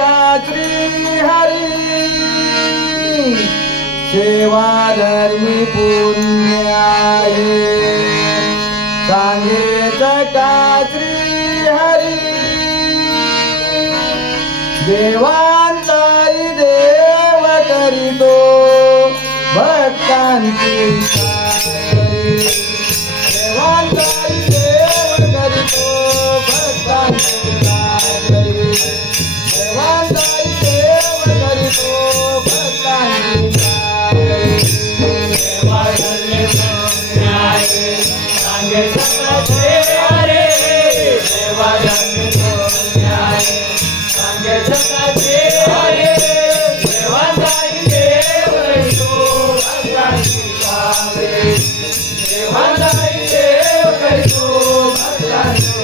का श्री हरी सेवा धर्मी पुण्य आहे सांगेत का श्री हरी देवांताई देव करीतो भक्तांची देवांताई देव करीतो भक्तांची देवांताई देव करीतो भक्तांची सेवा धर्मी पुण्य आहे सांगेत का श्री हरी सेवा धर्मी पुण्य आहे सांगेत का श्री हरी देवांताई देव करीतो भक्तांची देवांताई देव करीतो भक्तांची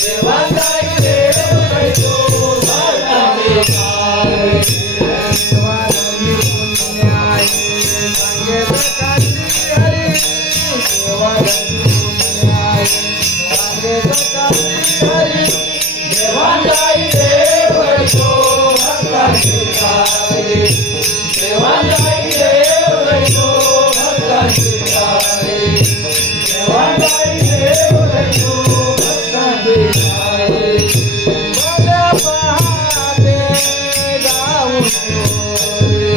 देवांताई देव करीतो भक्तांची सेवा धर्मी पुण्य आहे सांगेत का श्री हरी सेवा धर्मी पुण्य आहे सांगेत का श्री हरी देवांताई देव करीतो भक्तांची देवांताई देव करीतो भक्तांची देवांताई देव करीतो भक्तांची भल्या पहाटे जाऊन रे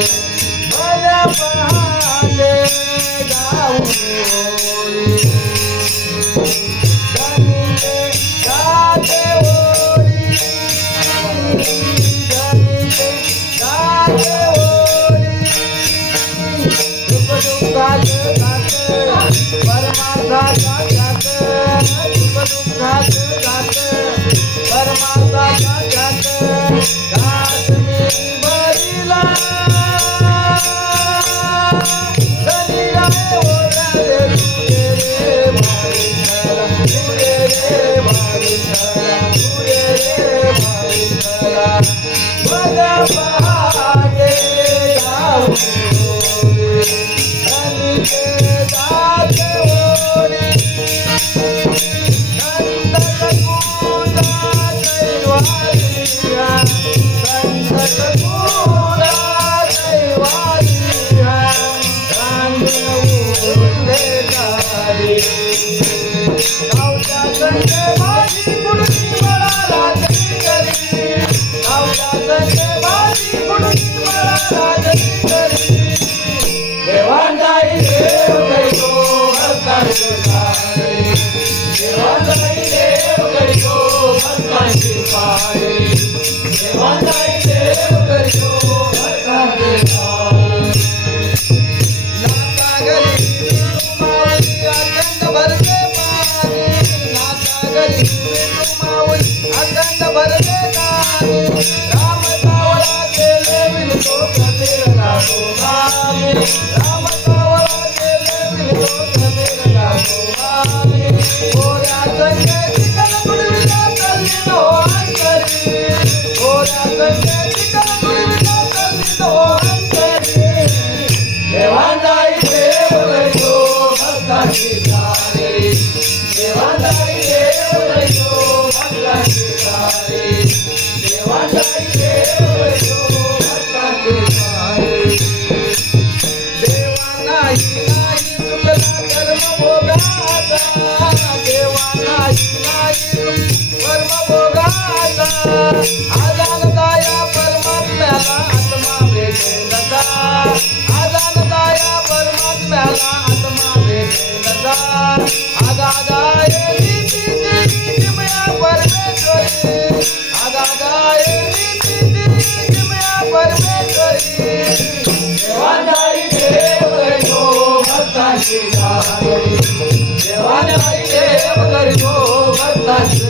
भल्या पहाटे जाऊन रे गणिते गाते ओरी गणिते गाते ओरी दुःख दुःखात जात परमार्थाचा जात दुःख दुःखात जात परमार्थाचा जात दास मी भरिला धनी गाय ओढले तुझे रे भाविकला तुझे रे भाविकला तुझे रे भाविकला भल्या पहाटे जाऊन रे धनीचे जाते ओढे देवांताई देव करीतो भक्तांची देवांताई देव करीतो भक्तांची देवांताई देव करीतो भक्तांची नाथागरी माऊली अखंड भरते पाणी नाथागरी माऊली अखंड भरते पाणी राम सावळा केले विनतो कबीर लागो मामी राम सावळा केले विनतो कबीर लागो मामी गोऱ्या संगे चिकन बुडविला तल्ली नो अंतरी गोऱ्या संगे चिकन बुडविला तल्ली नो अंतरी देवांताई देव करीतो भक्तांची देवांताई देव करीतो भक्तांची देवांताई देव करीतो भक्तांची देवा नाही चुकला कर्म भोगाचा देवा नाही कर्म भोगाचा आजानदाया परमात्म्याला आत्मा भेटेलता आजानदाया परमात्म्याला आत्मा भेटेलता आगागाय नीती जिमया परमेश्वरी आगागाय नीती जिमया परमेश्वरी देवांताई देव करीतो भक्तांची देवांताई देव करीतो भक्तांची